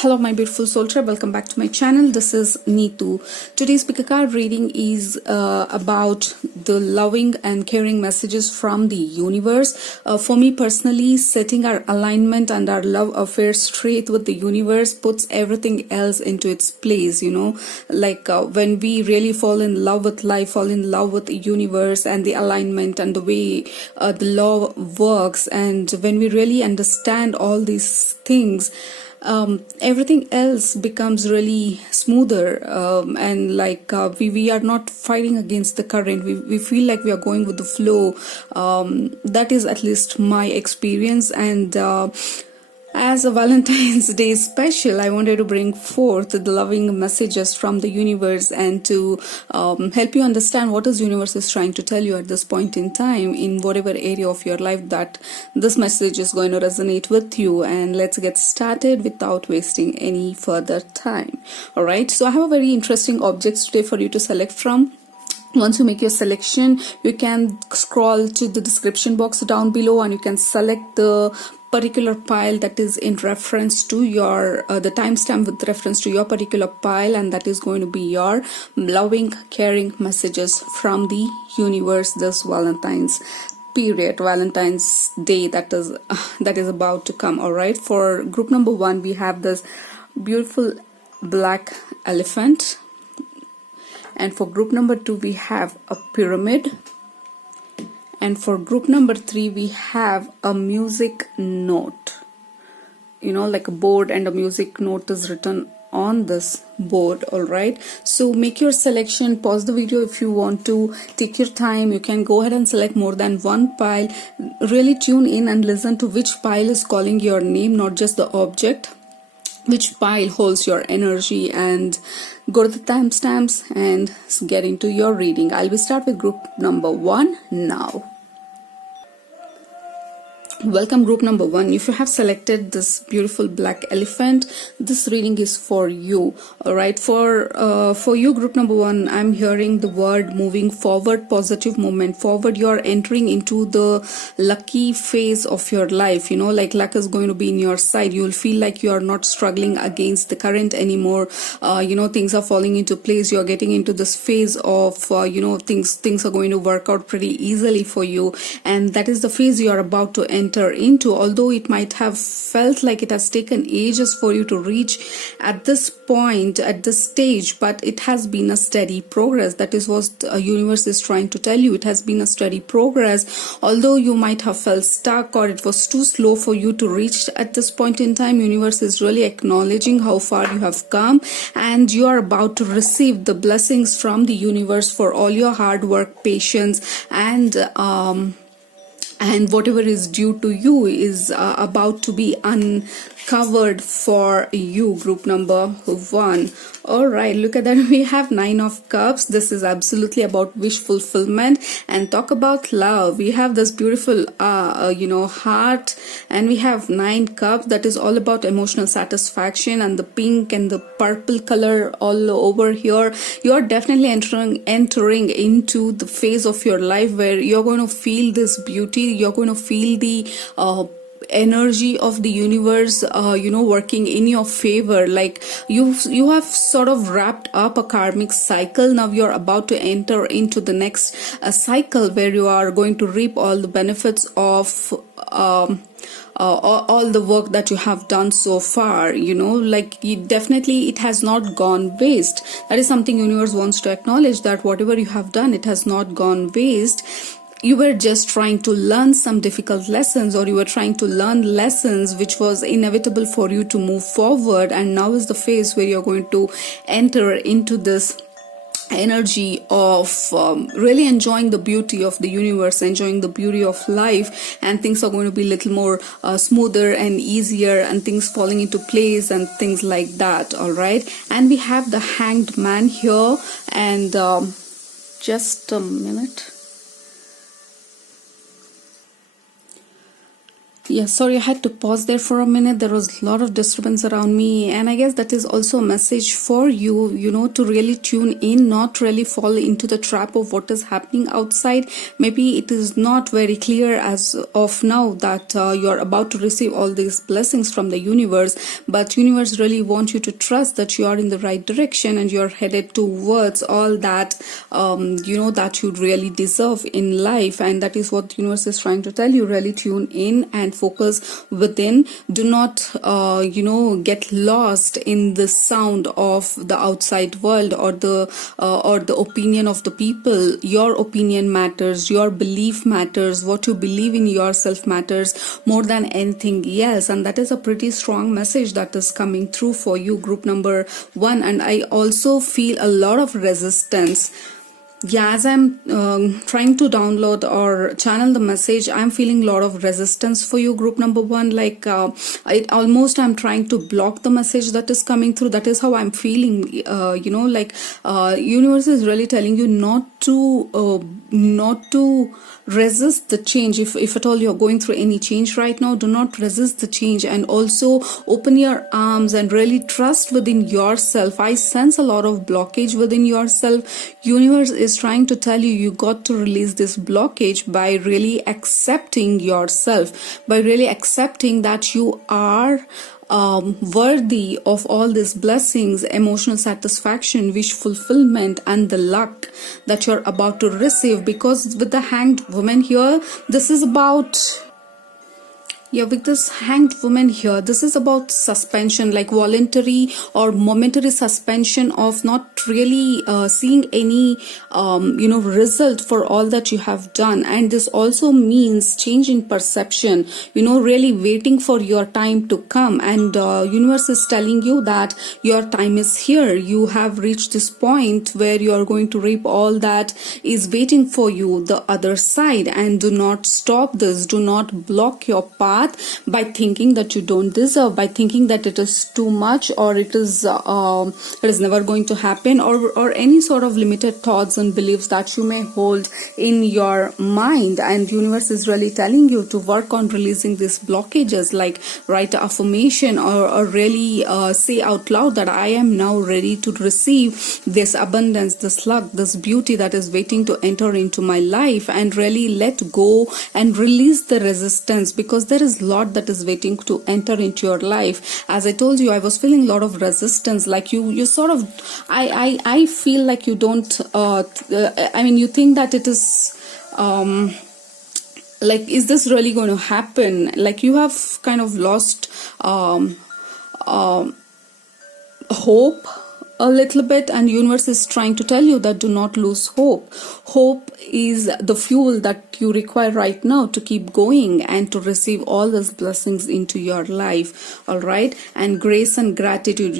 Hello my beautiful soul tribe, welcome back to my channel. This is Neetu. Today's pick a card reading is about the loving and caring messages from the universe. For me personally, setting our alignment and our love affair straight with the universe puts everything else into its place, when we really fall in love with life, fall in love with the universe and the alignment and the way the law works, and when we really understand all these things, everything else becomes really smoother, and we are not fighting against the current. We feel like we are going with the flow. That is at least my experience, and as a Valentine's Day special, I wanted to bring forth the loving messages from the universe and to help you understand what the universe is trying to tell you at this point in time in whatever area of your life that this message is going to resonate with you. And let's get started without wasting any further time. Alright, so I have a very interesting objects today for you to select from. Once you make your selection, you can scroll to the description box down below and you can select the particular pile that is in reference to your the timestamp with reference to your particular pile, and that is going to be your loving, caring messages from the universe this Valentine's Day that is about to come. All right, for group number 1 we have this beautiful black elephant, and for group number 2 we have a pyramid, and for group number 3 we have a music note, like a board, and a music note is written on this board. All right, so make your selection, pause the video if you want to, take your time. You can go ahead and select more than one pile. Really tune in and listen to which pile is calling your name, not just the object, which pile holds your energy, and go to the timestamps and get into your reading. I'll be start with group number 1 now. Welcome group number 1. If you have selected this beautiful black elephant, this reading is for you. All right, for you group number 1, I'm hearing the word moving forward, positive movement forward. You're entering into the lucky phase of your life, like luck is going to be in your side. You'll feel like you are not struggling against the current anymore. Things are falling into place. You're getting into this phase of things are going to work out pretty easily for you, and that is the phase you are about to enter into. Although it might have felt like it has taken ages for you to reach at this point, at this stage, but it has been a steady progress. That is what the universe is trying to tell you. It has been a steady progress. Although you might have felt stuck or it was too slow for you to reach at this point in time, universe is really acknowledging how far you have come, and you are about to receive the blessings from the universe for all your hard work, patience, and whatever is due to you is about to be uncovered for you, group number 1. All right, look at that. We have 9 of cups. This is absolutely about wish fulfillment and talk about love. We have this beautiful heart, and we have 9 cups. That is all about emotional satisfaction, and the pink and the purple color all over here. You're definitely entering into the phase of your life where you're going to feel this beauty. You're going to feel the energy of the universe working in your favor. Like you have sort of wrapped up a karmic cycle. Now you're about to enter into the next cycle where you are going to reap all the benefits of all the work that you have done so far. Definitely it has not gone waste. That is something universe wants to acknowledge, that whatever you have done, it has not gone waste. You were just trying to learn some difficult lessons, or you were trying to learn lessons which was inevitable for you to move forward, and now is the phase where you're going to enter into this energy of really enjoying the beauty of the universe, enjoying the beauty of life, and things are going to be a little more smoother and easier, and things falling into place and things like that. All right, and we have the Hanged Man here, and just a minute. Yeah, sorry, I had to pause there for a minute. There was a lot of disturbance around me, and I guess that is also a message for you, to really tune in, not really fall into the trap of what is happening outside. Maybe it is not very clear as of now that you're about to receive all these blessings from the universe, but universe really wants you to trust that you are in the right direction and you're headed towards all that, that you really deserve in life, and that is what the universe is trying to tell you. Really tune in and focus within. Do not get lost in the sound of the outside world or the opinion of the people. Your opinion matters, your belief matters, what you believe in yourself matters more than anything else, and that is a pretty strong message that is coming through for you, group number 1. And I also feel a lot of resistance. Yeah, as I'm trying to download or channel the message, I'm feeling a lot of resistance for you, group number 1. Like I'm trying to block the message that is coming through. That is how I'm feeling. Universe is really telling you not to resist the change. If at all you're going through any change right now, do not resist the change, and also open your arms and really trust within yourself. I sense a lot of blockage within yourself. Universe is trying to tell you, you got to release this blockage by really accepting yourself, by really accepting that you are worthy of all these blessings, emotional satisfaction, wish fulfillment, and the luck that you're about to receive. Because with the Hanged Woman here, this is about... Yeah, with this Hanged Woman here, this is about suspension, like voluntary or momentary suspension of not really seeing any, result for all that you have done. And this also means change in perception, really waiting for your time to come. And universe is telling you that your time is here. You have reached this point where you are going to reap all that is waiting for you, the other side. And do not stop this. Do not block your path by thinking that you don't deserve, by thinking that it is too much, or it is never going to happen, or any sort of limited thoughts and beliefs that you may hold in your mind. And universe is really telling you to work on releasing these blockages, like write an affirmation or really say out loud that I am now ready to receive this abundance, this luck, this beauty that is waiting to enter into my life, and really let go and release the resistance, because there is a lot that is waiting to enter into your life. As I told you, I was feeling a lot of resistance, like you sort of, I feel like you don't, you think that it is, like, is this really going to happen? Like, you have kind of lost hope a little bit, and universe is trying to tell you that do not lose hope. Hope is the fuel that you require right now to keep going and to receive all those blessings into your life. All right. And grace and gratitude,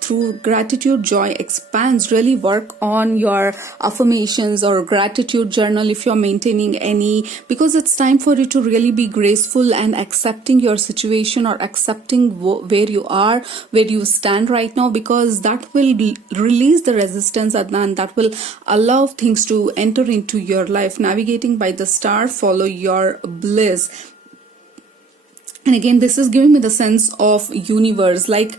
through gratitude, joy expands. Really work on your affirmations or gratitude journal if you're maintaining any, because it's time for you to really be graceful and accepting your situation, or accepting where you are, where you stand right now, because that will release the resistance, and that will allow things to enter into your life. Navigating by the star, follow your bliss. And again, this is giving me the sense of universe, like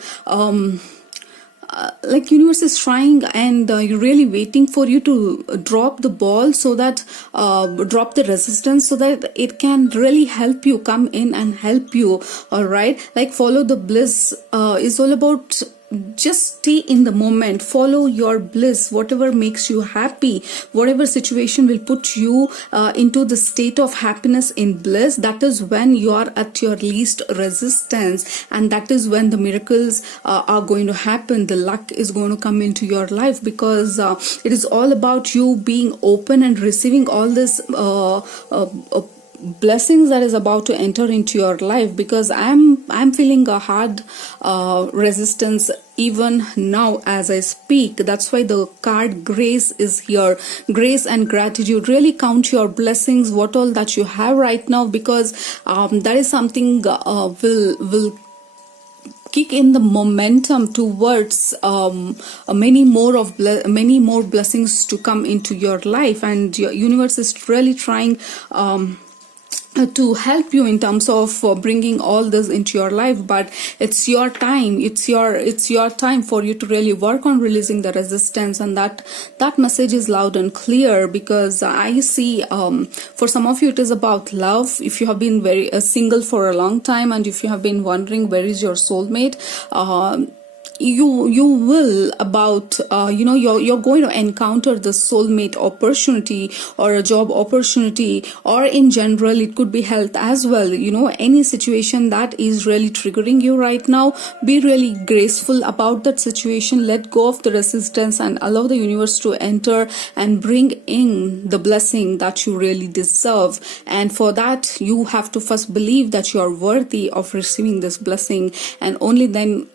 universe is trying, and you're really waiting for you to drop the ball, so that drop the resistance, so that it can really help you come in and help you. All right, like follow the bliss is all about just stay in the moment, follow your bliss, whatever makes you happy, whatever situation will put you into the state of happiness in bliss. That is when you are at your least resistance, and that is when the miracles are going to happen. The luck is going to come into your life, because it is all about you being open and receiving all this blessings that is about to enter into your life. Because I'm feeling a hard resistance even now as I speak. That's why the card grace is here. Grace and gratitude. Really count your blessings, what all that you have right now, because that is something will kick in the momentum towards many more blessings to come into your life. And your universe is really trying to help you in terms of bringing all this into your life. But it's your time, it's your time for you to really work on releasing the resistance. And that message is loud and clear, because I see for some of you it is about love. If you have been very single for a long time, and if you have been wondering where is your soulmate, you will about you're going to encounter the soulmate opportunity, or a job opportunity, or in general it could be health as well. Any situation that is really triggering you right now, be really graceful about that situation. Let go of the resistance and allow the universe to enter and bring in the blessing that you really deserve. And for that, you have to first believe that you are worthy of receiving this blessing, and only then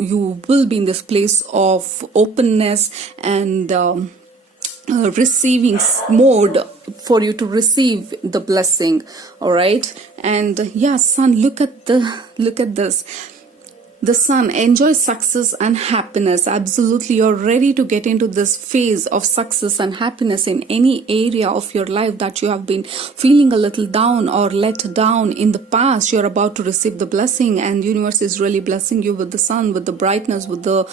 you will be in this place of openness and receiving mode for you to receive the blessing. All right. And yeah, Sun, look at this. The Sun, enjoy success and happiness. Absolutely, you're ready to get into this phase of success and happiness in any area of your life that you have been feeling a little down or let down in the past. You're about to receive the blessing, and universe is really blessing you with the sun, with the brightness, with the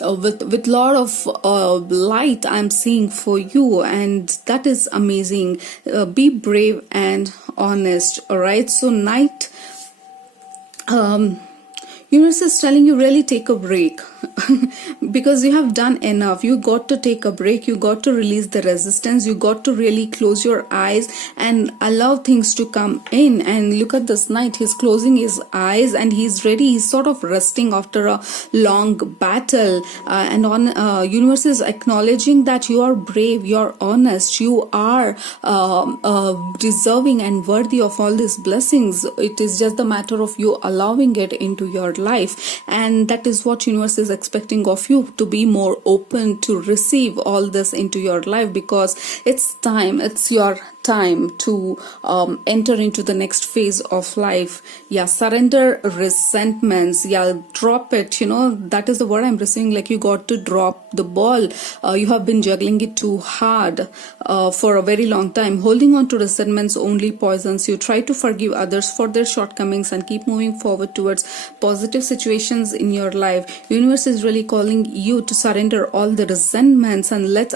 with lot of light I'm seeing for you, and that is amazing. Be brave and honest. All right. So night. Universe is telling you really take a break because you have done enough. You got to take a break. You got to release the resistance. You got to really close your eyes and allow things to come in. And look at this Knight. He's closing his eyes and he's ready. He's sort of resting after a long battle. Universe is acknowledging that you are brave, you are honest, you are deserving and worthy of all these blessings. It is just the matter of you allowing it into your life, and that is what universe is expecting of you, to be more open to receive all this into your life, because it's time, it's your time to enter into the next phase of life. Yeah, surrender resentments. Yeah, drop it. That is the word I'm receiving. Like, you got to drop the ball. You have been juggling it too hard for a very long time. Holding on to resentments only poisons you. Try to forgive others for their shortcomings and keep moving forward towards positive situations in your life. Universe is really calling you to surrender all the resentments and let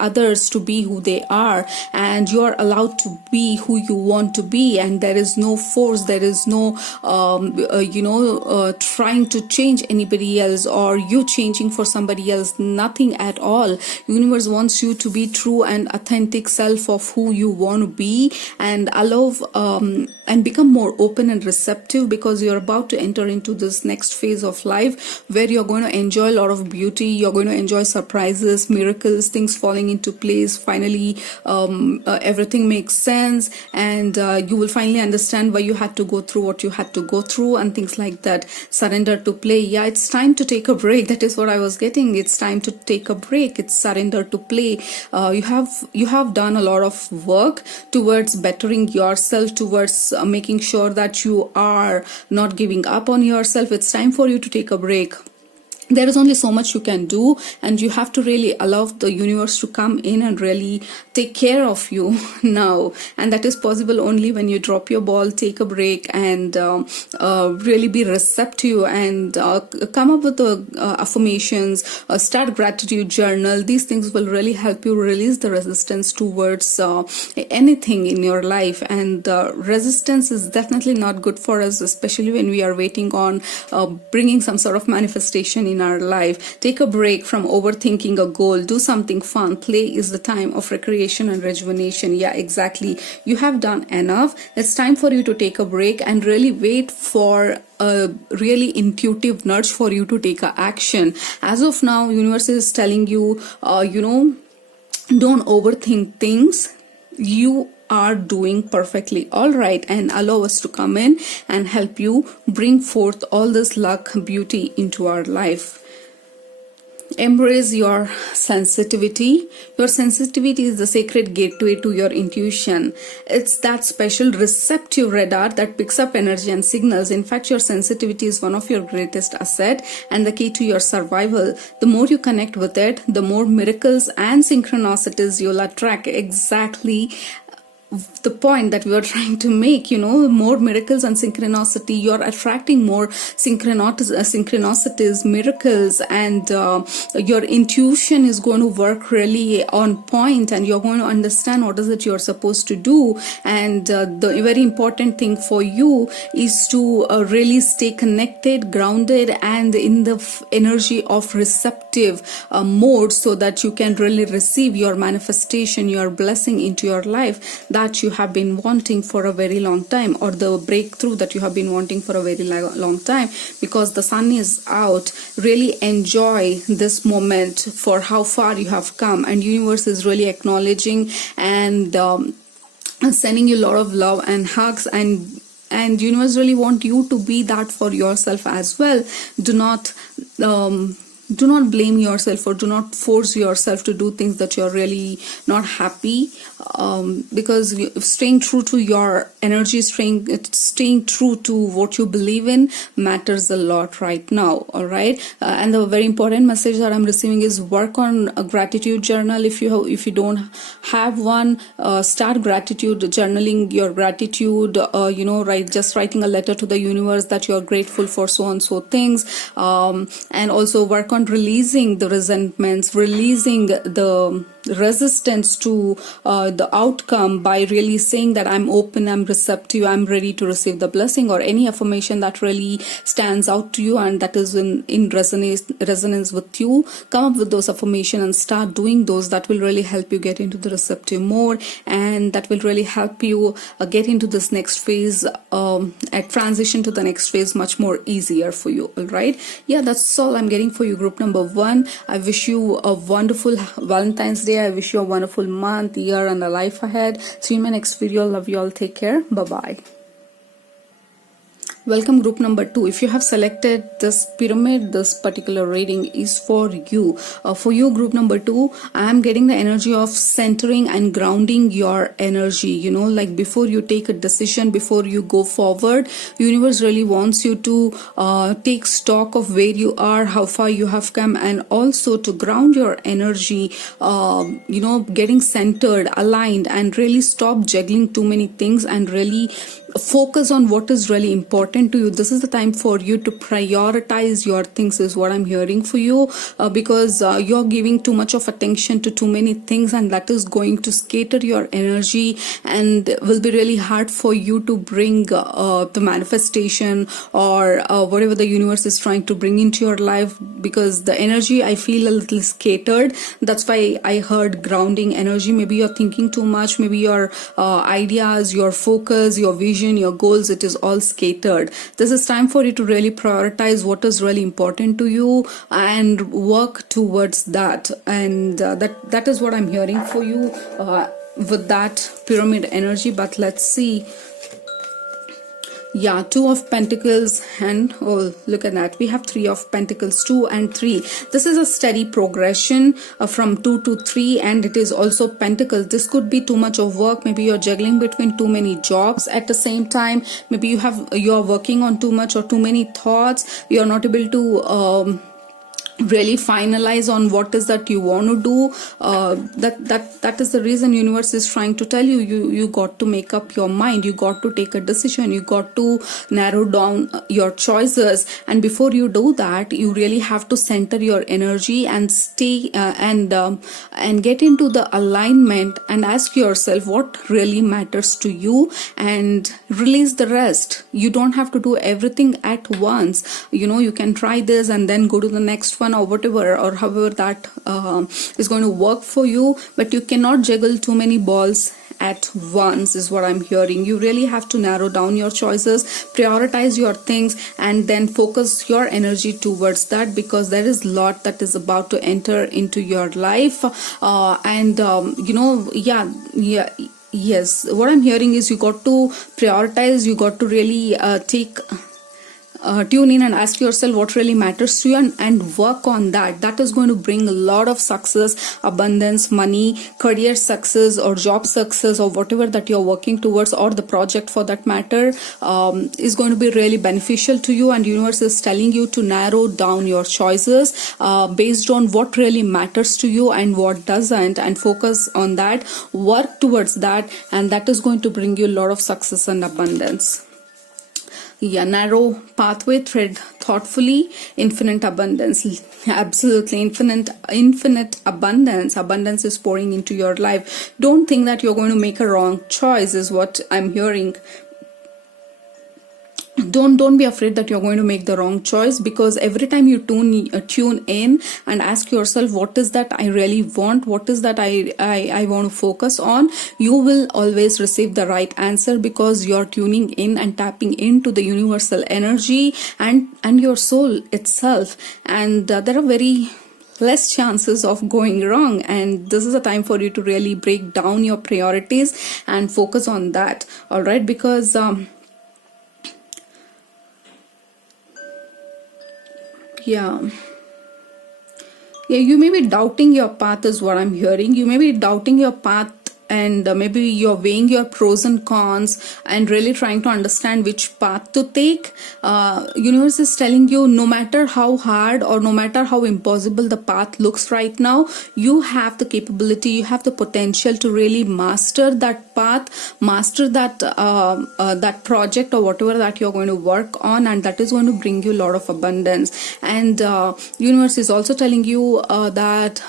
others to be who they are. And you are allowed to be who you want to be, and there is no force, there is no trying to change anybody else or you changing for somebody else. Nothing at all. Universe wants you to be true and authentic self of who you want to be, and allow and become more open and receptive, because you're about to enter into this next phase of life where you're going to enjoy a lot of beauty. You're going to enjoy surprises, miracles, things falling into place. Finally, everything makes sense, and you will finally understand why you had to go through what you had to go through and things like that. Surrender to play. Yeah, it's time to take a break. That is what I was getting. It's time to take a break. It's surrender to play. You have done a lot of work towards bettering yourself, towards making sure that you are not giving up on yourself. It's time for you to take a break. There is only so much you can do, and you have to really allow the universe to come in and really take care of you now. And that is possible only when you drop your ball, take a break, and really be receptive, and come up with the affirmations, start gratitude journal. These things will really help you release the resistance towards anything in your life. And resistance is definitely not good for us, especially when we are waiting on bringing some sort of manifestation in our life. Take a break from overthinking a goal. Do something fun. Play is the time of recreation and rejuvenation. Yeah, exactly. You have done enough. It's time for you to take a break and really wait for a really intuitive nudge for you to take a action. As of now, universe is telling you, don't overthink things. You are doing perfectly all right, and allow us to come in and help you bring forth all this luck, beauty into our life. Embrace your sensitivity. Your sensitivity is the sacred gateway to your intuition. It's that special receptive radar that picks up energy and signals. In fact, your sensitivity is one of your greatest asset and the key to your survival. The more you connect with it, the more miracles and synchronicities you'll attract. Exactly the point that we are trying to make, more miracles and synchronicity. You're attracting more synchronicities, miracles, and your intuition is going to work really on point, and you're going to understand what is it you're supposed to do. And the very important thing for you is to really stay connected, grounded, and in the energy of receptive mode, so that you can really receive your manifestation, your blessing into your life that you have been wanting for a very long time, or the breakthrough that you have been wanting for a very long time. Because the sun is out, really enjoy this moment for how far you have come, and universe is really acknowledging and sending you a lot of love and hugs, and universe really want you to be that for yourself as well. Do not blame yourself, or do not force yourself to do things that you're really not happy, because staying true to your energy, staying true to what you believe in matters a lot right now. All right. And the very important message that I'm receiving is work on a gratitude journal. If you don't have one, start gratitude journaling your gratitude, just writing a letter to the universe that you're grateful for so and so things, and also work on releasing the resentments, releasing the resistance to the outcome, by really saying that I'm open, I'm receptive, I'm ready to receive the blessing, or any affirmation that really stands out to you and that is in resonance with you. Come up with those affirmations and start doing those. That will really help you get into the receptive mode, and that will really help you get into this next phase, at transition to the next phase much more easier for you. All right. Yeah, that's all I'm getting for you, group number 1. I wish you a wonderful Valentine's Day. I wish you a wonderful month, year, and a life ahead. See you in my next video. Love you all. Take care. Bye-bye. Welcome, group number 2. If you have selected this pyramid, this particular reading is for you. For you, group number 2, I am getting the energy of centering and grounding your energy. Like before you take a decision, before you go forward, universe really wants you to take stock of where you are, how far you have come, and also to ground your energy, getting centered, aligned, and really stop juggling too many things and really focus on what is really important to you. This is the time for you to prioritize your things, is what I'm hearing for you, because you're giving too much of attention to too many things, and that is going to scatter your energy and will be really hard for you to bring the manifestation or whatever the universe is trying to bring into your life, because the energy I feel a little scattered. That's why I heard grounding energy. Maybe you're thinking too much, maybe your ideas, your focus, your vision, your goals, it is all scattered. This is time for you to really prioritize what is really important to you and work towards that. And that is what I'm hearing for you with that pyramid energy. But let's see. Yeah, 2 of Pentacles, and look at that. We have 3 of Pentacles, 2 and 3. This is a steady progression from 2 to 3, and it is also Pentacles. This could be too much of work. Maybe you're juggling between too many jobs at the same time. Maybe you're working on too much or too many thoughts. You're not able to really finalize on what is that you want to do. That is the reason universe is trying to tell you got to make up your mind, you got to take a decision, you got to narrow down your choices, and before you do that, you really have to center your energy and stay and get into the alignment and ask yourself what really matters to you and release the rest. You don't have to do everything at once. You can try this and then go to the next one, or whatever, or however that is going to work for you, but you cannot juggle too many balls at once, is what I'm hearing. You really have to narrow down your choices, prioritize your things, and then focus your energy towards that, because there is a lot that is about to enter into your life. Yes, what I'm hearing is you got to prioritize, you got to really take tune in and ask yourself what really matters to you, and work on that. That is going to bring a lot of success, abundance, money, career success, or job success, or whatever that you're working towards, or the project for that matter, is going to be really beneficial to you. And universe is telling you to narrow down your choices based on what really matters to you and what doesn't, and focus on that, work towards that, and that is going to bring you a lot of success and abundance. Yeah, narrow pathway, tread thoughtfully, infinite abundance. Absolutely infinite abundance. Abundance is pouring into your life. Don't think that you're going to make a wrong choice, is what I'm hearing. Don't be afraid that you're going to make the wrong choice, because every time you tune in and ask yourself, what is that I really want, what is that I want to focus on, you will always receive the right answer, because you're tuning in and tapping into the universal energy and your soul itself. And there are very less chances of going wrong, and this is a time for you to really break down your priorities and focus on that. All right, because yeah, you may be doubting your path, is what I'm hearing. You may be doubting your path, and maybe you're weighing your pros and cons and really trying to understand which path to take. Universe is telling you, no matter how hard or no matter how impossible the path looks right now, you have the capability, you have the potential to really master that path, master that that project or whatever that you're going to work on, and that is going to bring you a lot of abundance. And universe is also telling you that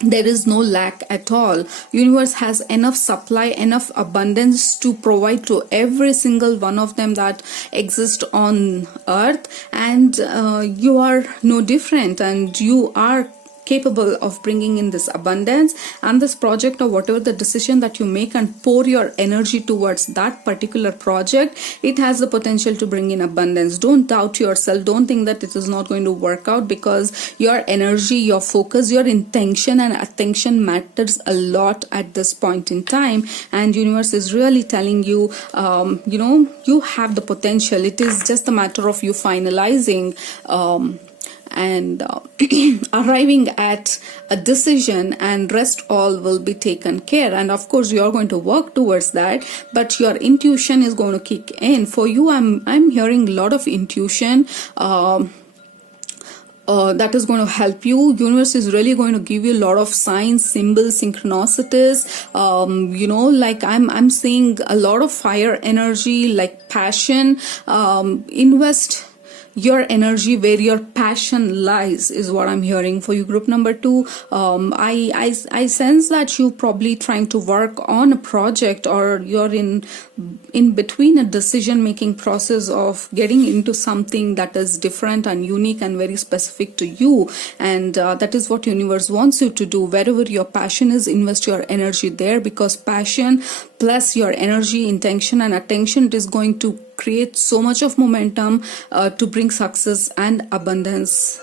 there is no lack at all. Universe has enough supply, enough abundance to provide to every single one of them that exist on earth, and you are no different, and you are capable of bringing in this abundance. And this project, or whatever the decision that you make and pour your energy towards that particular project, it has the potential to bring in abundance. Don't doubt yourself. Don't think that it is not going to work out, because your energy, your focus, your intention and attention matters a lot at this point in time. And universe is really telling you, you have the potential. It is just a matter of you finalizing and arriving at a decision, and rest all will be taken care. And of course you're going to work towards that, but your intuition is going to kick in for you. I'm hearing a lot of intuition that is going to help you. Universe is really going to give you a lot of signs, symbols, synchronicities. Like I'm seeing a lot of fire energy, like passion. Invest your energy where your passion lies, is what I'm hearing for you. Group number 2, I sense that you probably trying to work on a project, or you're in between a decision making process of getting into something that is different and unique and very specific to you. And that is what universe wants you to do. Wherever your passion is, invest your energy there, because passion plus your energy, intention and attention, it is going to create so much of momentum to bring success and abundance.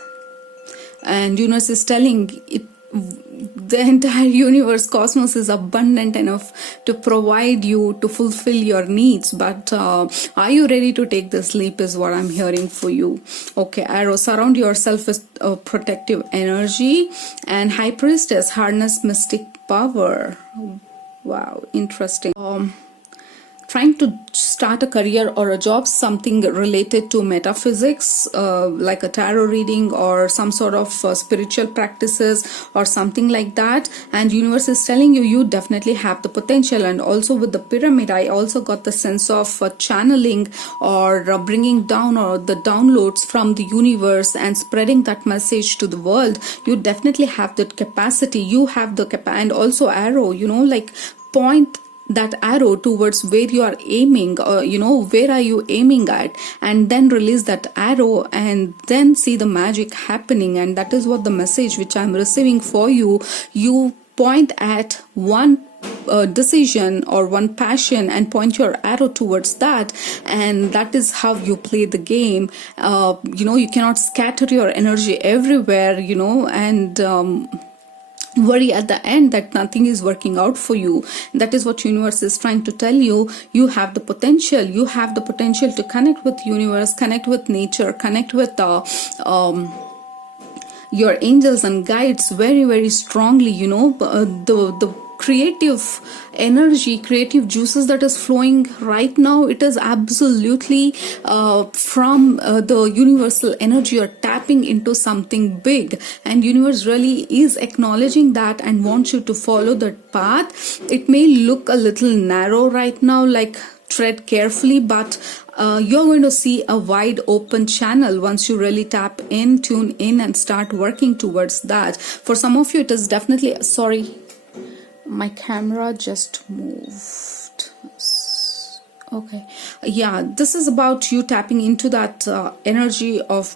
And universe is telling it, the entire universe, cosmos is abundant enough to provide you, to fulfill your needs. But are you ready to take this leap, is what I'm hearing for you. Okay, Arrow, surround yourself with protective energy. And High Priestess, harness mystic power. Wow, interesting. Trying to start a career or a job, something related to metaphysics, like a tarot reading or some sort of spiritual practices or something like that. And universe is telling you, you definitely have the potential. And also with the pyramid, I also got the sense of channeling or bringing down, or the downloads from the universe and spreading that message to the world. You definitely have that capacity. You have the and also Arrow, like point that arrow towards where you are aiming, or where are you aiming at, and then release that arrow and then see the magic happening. And that is what the message which I'm receiving for you. You point at one decision or one passion and point your arrow towards that, and that is how you play the game. You cannot scatter your energy everywhere, and worry at the end that nothing is working out for you. That is what universe is trying to tell you. You have the potential. You have the potential to connect with universe, connect with nature, connect with your angels and guides very, very strongly. The creative energy, creative juices that is flowing right now, it is absolutely from the universal energy. You're tapping into something big, and universe really is acknowledging that and wants you to follow that path. It may look a little narrow right now, like tread carefully, but you're going to see a wide open channel once you really tap in, tune in, and start working towards that. For some of you, it is definitely, sorry, my camera just moved. Okay, yeah, this is about you tapping into that energy of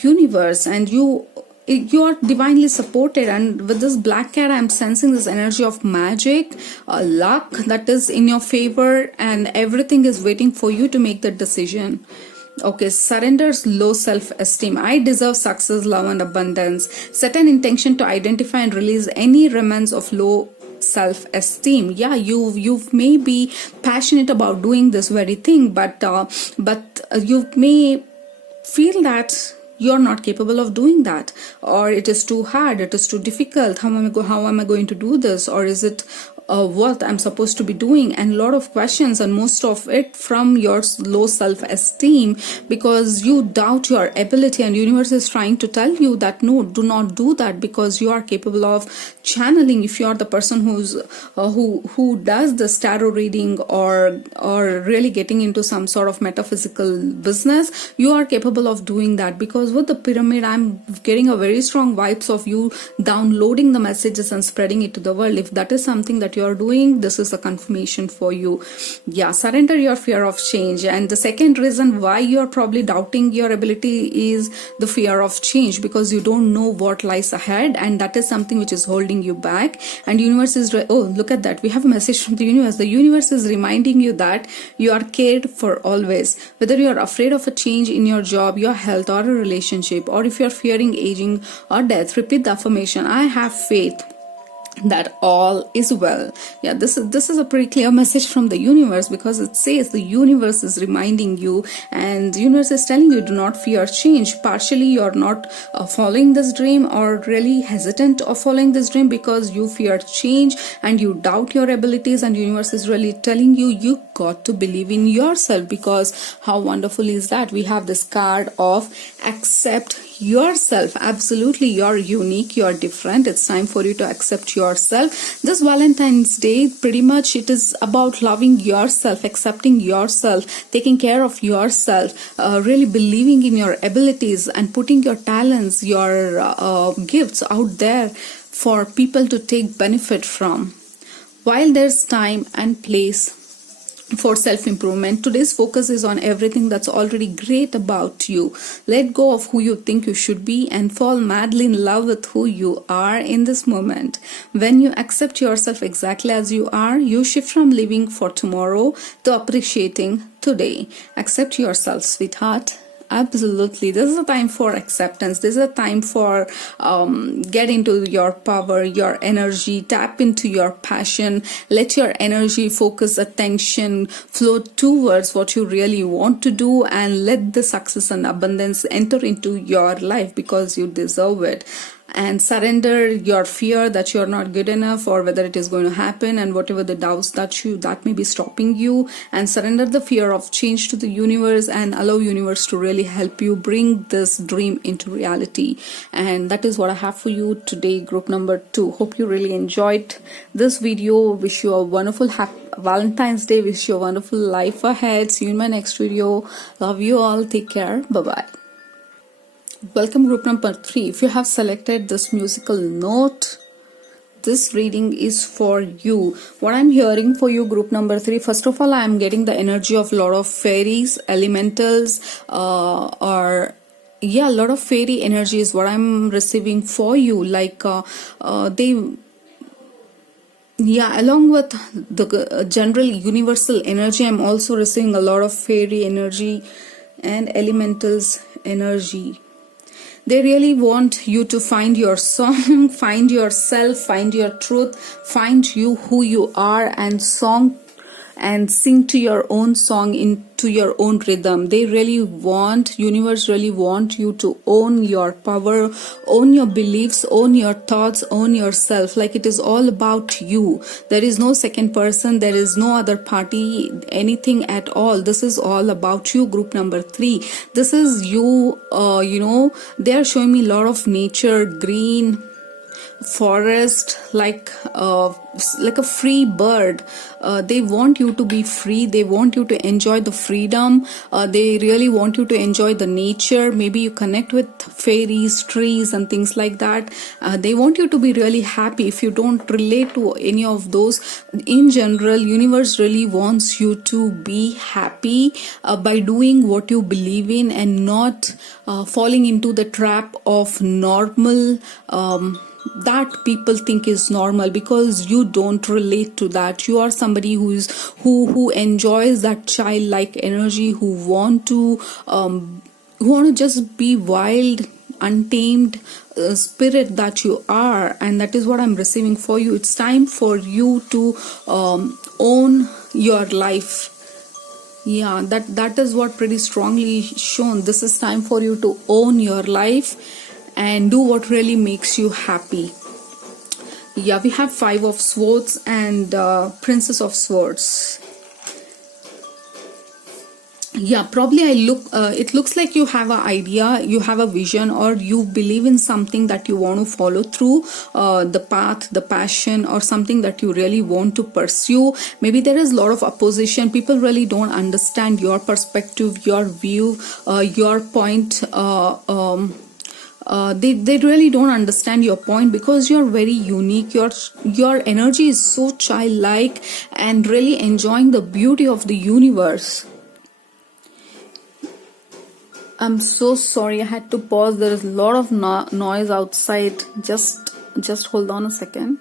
universe, and you are divinely supported. And with this black cat, I'm sensing this energy of magic, luck that is in your favor, and everything is waiting for you to make the decision. Okay, surrenders low self-esteem. I deserve success, love, and abundance. Set an intention to identify and release any remnants of low self-esteem. Yeah, you may be passionate about doing this very thing, but you may feel that you're not capable of doing that, or it is too hard, it is too difficult. How am I going to do this, or is it what I'm supposed to be doing? And a lot of questions, and most of it from your low self-esteem, because you doubt your ability, and universe is trying to tell you that no, do not do that, because you are capable of channeling. If you are the person who does the tarot reading or really getting into some sort of metaphysical business, you are capable of doing that. Because with the pyramid, I'm getting a very strong vibes of you downloading the messages and spreading it to the world. If that is something that you're doing, this is a confirmation for you. Yeah, surrender your fear of change. And the second reason why you're probably doubting your ability is the fear of change, because you don't know what lies ahead, and that is something which is holding you back. And universe is oh, look at that, we have a message from the universe. The universe is reminding you that you are cared for always. Whether you're afraid of a change in your job, your health, or a relationship, or if you're fearing aging or death, repeat the affirmation: I have faith that all is well. Yeah, this is a pretty clear message from the universe, because it says the universe is reminding you, and the universe is telling you, do not fear change. Partially you're not following this dream, or really hesitant of following this dream, because you fear change and you doubt your abilities, and universe is really telling you, you got to believe in yourself. Because how wonderful is that? We have this card of accept yourself. Absolutely, you're unique, you're different. It's time for you to accept yourself. This Valentine's Day, pretty much it is about loving yourself, accepting yourself, taking care of yourself, really believing in your abilities, and putting your talents, your gifts out there for people to take benefit from. While there's time and place for self-improvement, today's focus is on everything that's already great about you. Let go of who you think you should be and fall madly in love with who you are in this moment. When you accept yourself exactly as you are, you shift from living for tomorrow to appreciating today. Accept yourself, sweetheart. Absolutely, this is a time for acceptance. This is a time for get into your power, your energy, tap into your passion. Let your energy, focus, attention flow towards what you really want to do, and let the success and abundance enter into your life, because you deserve it. And surrender your fear that you're not good enough, or whether it is going to happen, and whatever the doubts that may be stopping you. And surrender the fear of change to the universe, and allow universe to really help you bring this dream into reality. And that is what I have for you today, group number 2. Hope you really enjoyed this video. Wish you a wonderful happy Valentine's Day. Wish you a wonderful life ahead. See you in my next video. Love you all. Take care. Bye-bye. Welcome, group number 3. If you have selected this musical note, this reading is for you. What I'm hearing for you, group number 3, first of all, I'm getting the energy of a lot of fairies, elementals, or yeah, a lot of fairy energy is what I'm receiving for you. Like along with the general universal energy, I'm also receiving a lot of fairy energy and elementals energy. They really want you to find your song, find yourself, find your truth, find you who you are, and sing to your own song into your own rhythm. They really want, universe really want you to own your power, own your beliefs, own your thoughts, own yourself. Like it is all about you. There is no second person, there is no other party, anything at all. This is all about you, group number 3. This is you. They are showing me a lot of nature, green forest, like a free bird. They want you to be free. They want you to enjoy the freedom. They really want you to enjoy the nature. Maybe you connect with fairies, trees, and things like that. They want you to be really happy. If you don't relate to any of those, in general, universe really wants you to be happy by doing what you believe in, and not falling into the trap of normal that people think is normal, because you don't relate to that. You are somebody who enjoys that childlike energy, who want to just be wild, untamed spirit that you are, and that is what I'm receiving for you. It's time for you to own your life. Yeah, that is what pretty strongly shown. This is time for you to own your life and do what really makes you happy. Yeah, we have 5 of Swords and Princess of Swords. Yeah, probably it looks like you have an idea, you have a vision, or you believe in something that you want to follow through, the path, the passion, or something that you really want to pursue. Maybe there is a lot of opposition. People really don't understand your perspective, your view, your point. They really don't understand your point, because you're very unique. Your energy is so childlike and really enjoying the beauty of the universe. I'm so sorry, I had to pause. There is a lot of noise outside. Just hold on a second.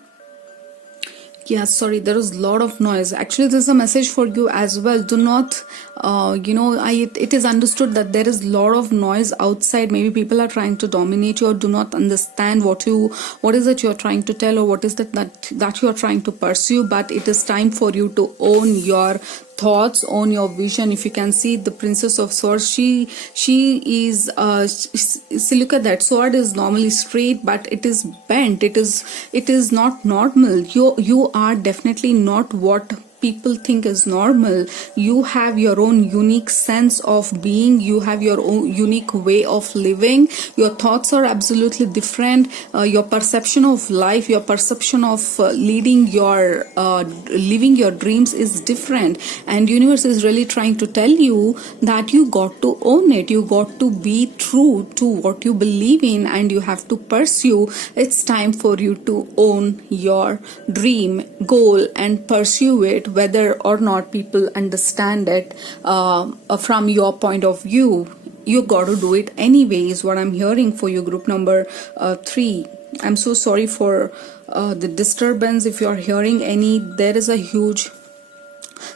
Yeah, sorry, there is a lot of noise. Actually, there's a message for you as well. Do not, it is understood that there is a lot of noise outside. Maybe people are trying to dominate you, or do not understand what is it you're trying to tell, or what is that you're trying to pursue. But it is time for you to own your thoughts, own your vision. If you can see the Princess of Swords, she is see, look at that. Sword is normally straight, but it is bent. It is not normal. You are definitely not what people think is normal. You have your own unique sense of being. You have your own unique way of living. Your thoughts are absolutely different. Your perception of life, your perception of living your dreams is different. And universe is really trying to tell you that you got to own it. You got to be true to what you believe in, and you have to pursue. It's time for you to own your dream, goal, and pursue it, whether or not people understand it from your point of view. You got to do it anyways. What I'm hearing for you, group number 3. I'm so sorry for the disturbance. If you're hearing any, there is a huge,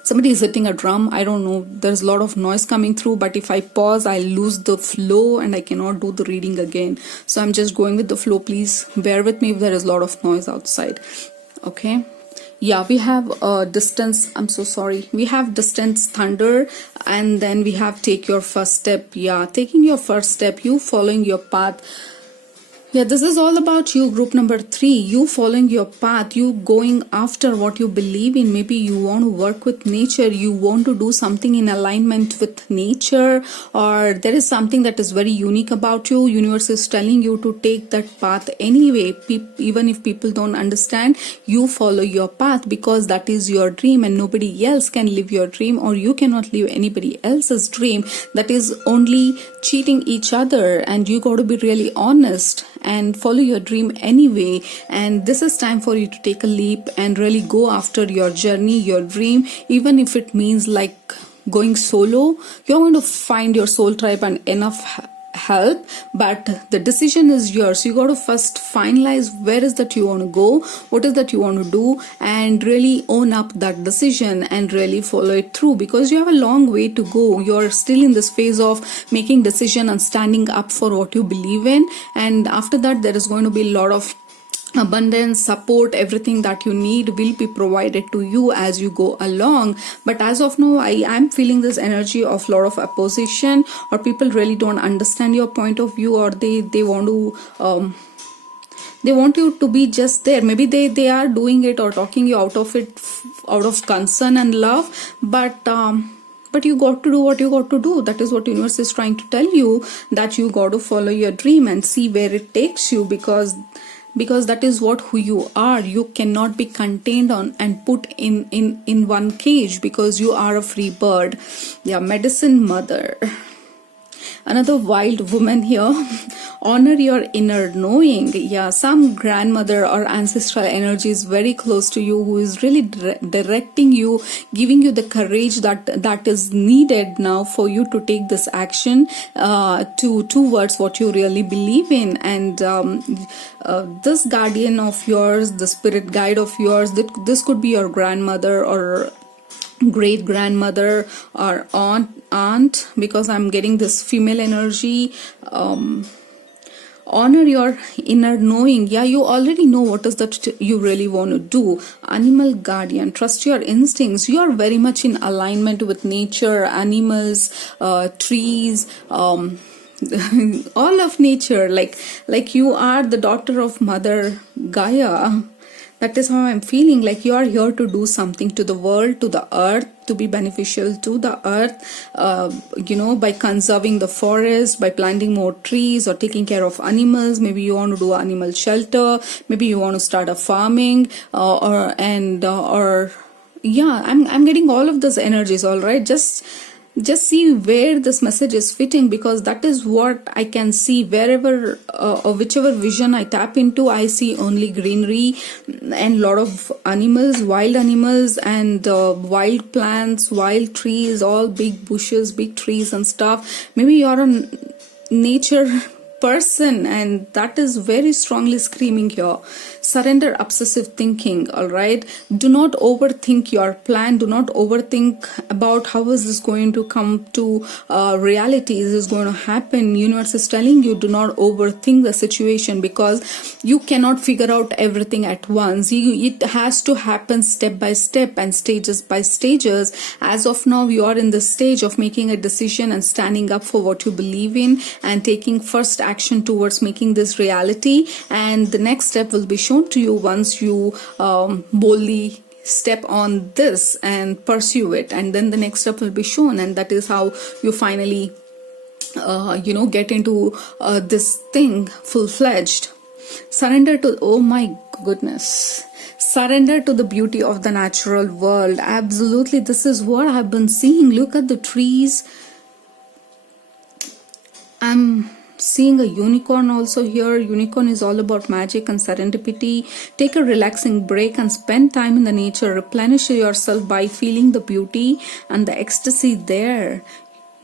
somebody is hitting a drum. I don't know, there's a lot of noise coming through, but if I pause, I lose the flow and I cannot do the reading again. So I'm just going with the flow. Please bear with me if there is a lot of noise outside. Okay. Yeah, we have distance. I'm so sorry. We have distance, thunder, and then we have take your first step. Yeah, taking your first step, you following your path. Yeah, this is all about you, group number 3. You following your path, you going after what you believe in. Maybe you want to work with nature, you want to do something in alignment with nature, or there is something that is very unique about you. Universe is telling you to take that path anyway. Even if people don't understand, you follow your path, because that is your dream, and nobody else can live your dream, or you cannot live anybody else's dream. That is only cheating each other, and you got to be really honest and follow your dream anyway. And this is time for you to take a leap and really go after your journey, your dream, even if it means like going solo. You're going to find your soul tribe and enough help, but the decision is yours. You got to first finalize where is that you want to go, what is that you want to do, and really own up that decision and really follow it through, because you have a long way to go. You're still in this phase of making decision and standing up for what you believe in, and after that there is going to be a lot of abundance, support, everything that you need will be provided to you as you go along. But as of now, I am feeling this energy of lot of opposition, or people really don't understand your point of view, or they want to they want you to be just there. Maybe they are doing it or talking you out of it out of concern and love, but you got to do what you got to do. That is what universe is trying to tell you, that you got to follow your dream and see where it takes you, because that is what who you are. You cannot be contained on and put in one cage, because you are a free bird. Yeah, medicine mother, another wild woman here. Honor your inner knowing. Yeah, some grandmother or ancestral energy is very close to you, who is really directing you, giving you the courage that is needed now for you to take this action towards what you really believe in. And this guardian of yours, the spirit guide of yours, this could be your grandmother or great grandmother or aunt, because I'm getting this female energy. Honor your inner knowing. Yeah, you already know what is that you really want to do. Animal guardian, trust your instincts. You are very much in alignment with nature, animals, trees, all of nature. Like you are the daughter of Mother Gaia. That is how I'm feeling. Like you are here to do something to the world, to the earth, to be beneficial to the earth, by conserving the forest, by planting more trees or taking care of animals. Maybe you want to do animal shelter. Maybe you want to start a farming, I'm getting all of those energies. All right, just see where this message is fitting, because that is what I can see. Wherever or whichever vision I tap into, I see only greenery and lot of animals, wild animals, and wild plants, wild trees, all big bushes, big trees and stuff. Maybe you're a nature person, and that is very strongly screaming here. Surrender obsessive thinking. All right, do not overthink your plan. Do not overthink about how is this going to come to reality. Is this going to happen? Universe is telling you, do not overthink the situation, because you cannot figure out everything at once. It has to happen step by step and stages by stages. As of now, you are in the stage of making a decision and standing up for what you believe in and taking first action towards making this reality, and the next step will be shown to you once you boldly step on this and pursue it, and then the next step will be shown, and that is how you finally get into this thing full-fledged. Surrender to, oh my goodness, surrender to the beauty of the natural world. Absolutely, this is what I have been seeing. Look at the trees. I'm seeing a unicorn also here. Unicorn is all about magic and serendipity. Take a relaxing break and spend time in the nature. Replenish yourself by feeling the beauty and the ecstasy there.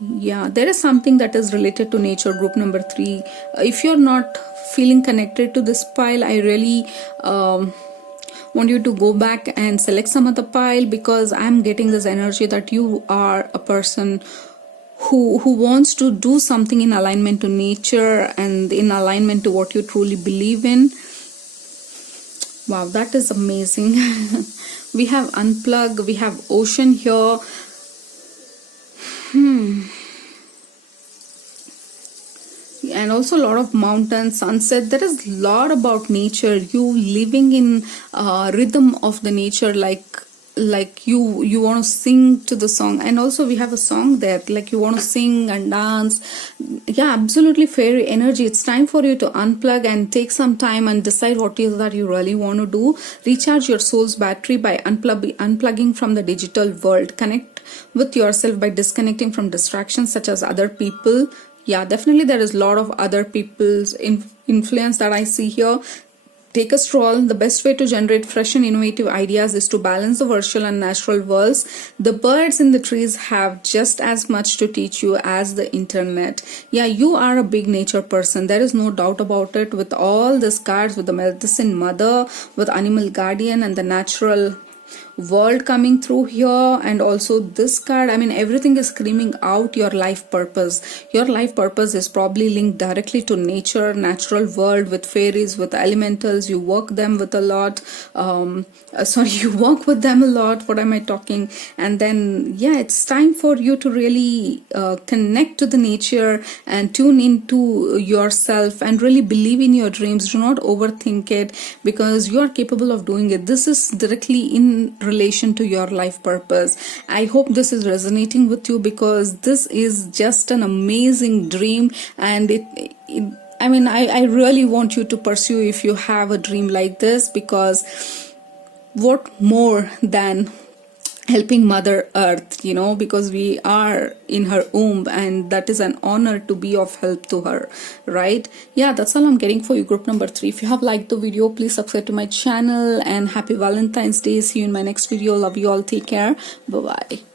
Yeah, there is something that is related to nature, group number 3. If you're not feeling connected to this pile, I really want you to go back and select some other pile, because I'm getting this energy that you are a person who wants to do something in alignment to nature and in alignment to what you truly believe in. Wow, that is amazing. We have unplug, we have ocean here. And also a lot of mountains, sunset. There is a lot about nature. You living in rhythm of the nature, like you want to sing to the song. And also we have a song there, like you want to sing and dance. Yeah, absolutely fairy energy. It's time for you to unplug and take some time and decide what is that you really want to do. Recharge your soul's battery by unplugging from the digital world. Connect with yourself by disconnecting from distractions such as other people. Yeah, definitely there is a lot of other people's influence that I see here. take a stroll. The best way to generate fresh and innovative ideas is to balance the virtual and natural worlds. The birds in the trees have just as much to teach you as the internet. Yeah, you are a big nature person. There is no doubt about it. With all these cards, with the medicine mother, with animal guardian and the natural world coming through here, and also this card, I mean, everything is screaming out your life purpose. Your life purpose is probably linked directly to nature, natural world, with fairies, with elementals. You work them with a lot, you work with them a lot. What am I talking? And then yeah, it's time for you to really connect to the nature and tune into yourself and really believe in your dreams. Do not overthink it, because you are capable of doing it. This is directly in relation to your life purpose. I hope this is resonating with you, because this is just an amazing dream, and I really want you to pursue if you have a dream like this, because what more than helping Mother Earth, because we are in her womb, and that is an honor to be of help to her, right? Yeah, that's all I'm getting for you, group number 3. If you have liked the video, please subscribe to my channel, and happy Valentine's Day. See you in my next video. Love you all. Take care. Bye-bye.